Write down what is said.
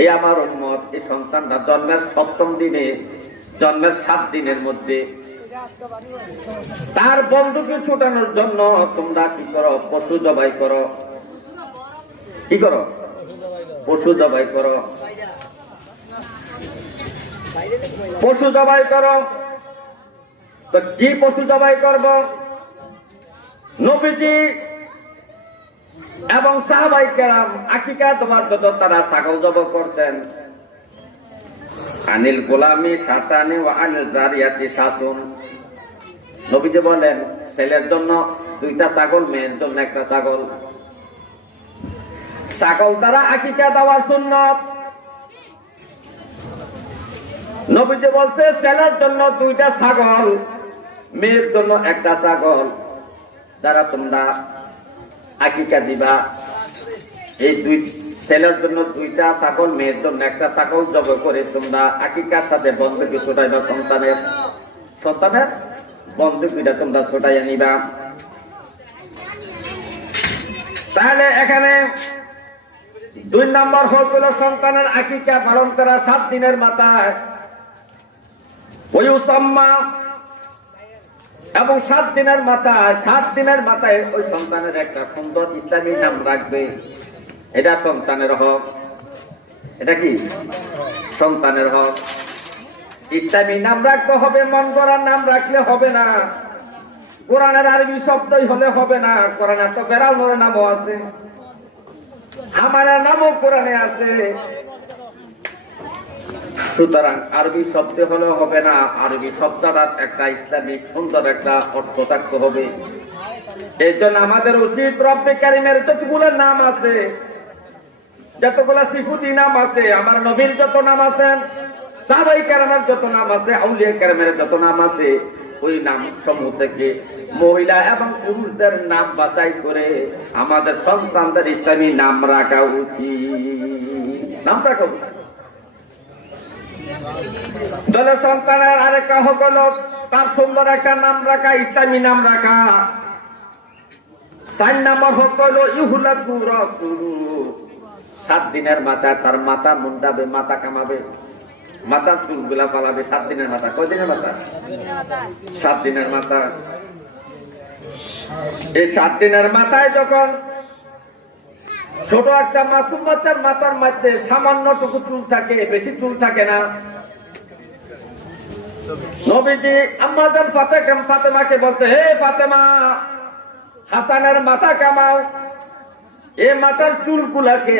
এই আমার উম্মত, এই সন্তানটা জন্মের 7ম দিনে, জন্মের 7 দিনের মধ্যে তার বন্ধুকে ছুটানোর জন্য তোমরা কি করো? পশু জবাই করো। কি করো? পশু জবাই করো। পশু জবাই করো। তো কি পশু জবাই করব? নবীজি এবং সাহাবায়ে কেরাম আকিকা দেওয়ার জন্য তারা ছাগল জবাই করতেন। আনিল গোলামি শাতানি ওয়া আনিল জারিয়াতি শাতুন। নবীজি বলেন, ছেলের জন্য 2টা ছাগল, মেয়ের জন্য 1টা ছাগল। ছাগল দ্বারা আকিকা দেওয়ার সুন্নাত। নবীজি বলছে, ছেলের জন্য 2টা ছাগল, মেয়ের জন্য 1টা ছাগল। যারা তোমরা আকিকা দিবা, এই ছেলের জন্য 2টা ছাগল, মেয়ের জন্য 1টা ছাগল জবাই করে তোমরা আকিকার সাথে বন্ধুকে ছোটাইবা। সন্তানের বন্ধুকিটা তোমরা ছোটাইয়া নিবা। তাহলে এখানে 2 নম্বর হল সন্তানের আকিকা পালন করা 7 দিনের মাথায়। ওই উসাম্মা এবং 7 দিনের মাথায় ওই সন্তানের একটা সুন্দর ইসলামী নাম রাখবে। এটা সন্তানের হক। এটা কি? সন্তানের হক। ইসলামী নাম রাখতে হবে, মন গড়ার নাম রাখলে হবে না। কোরআনের আরবি শব্দই হলে হবে না। কোরআনে তো ফেরাউনের নামও আছে, হামানের নামও কোরআনে আছে। সুতরাং আরবি শব্দ হলেও হবে না, আরবি শব্দটার একটা ইসলামিক সুন্দর একটা অর্থ থাকতে হবে। এই জন্য আমাদের উচিত রব্বে কারিমের যতগুলো নাম আছে, যতগুলো সিফাতি নাম আছে, আমার নবীর যত নাম আছে, সাহাবায়ে কেরামের যত নাম আছে, আউলিয়া কেরামের যত নাম আছে, ওই নাম সমূহ থেকে মহিলা এবং পুরুষদের নাম বাছাই করে আমাদের সন্তানদের ইসলামী নাম রাখা উচিত। দলের সন্তানের আরেকটা হক হলো তার সুন্দর একটা নাম রাখা, ইসলামী নাম রাখা। 4 নম্বর হক হলো ইহুলাদু রাসূলু। 7 দিনের মাথায় তার মাথা মুন্ডাবে, মাথা কামাবে, মাথার চুলগুলা পালাবে। 7 দিনের মাথা। কয় দিনের মাথা? 7 দিনের মাথা। এই 7 দিনের মাথায় যখন ছোট একটা মাসুম বাচ্চার মাথার মধ্যে সামান্যটুকু চুল থাকে, বেশি চুল থাকে না, নবীজি আম্মা জান ফাতেমাকে বলতে, হে ফাতেমা, হাসানের মাথা কামাও। এই মাথার চুলগুলাকে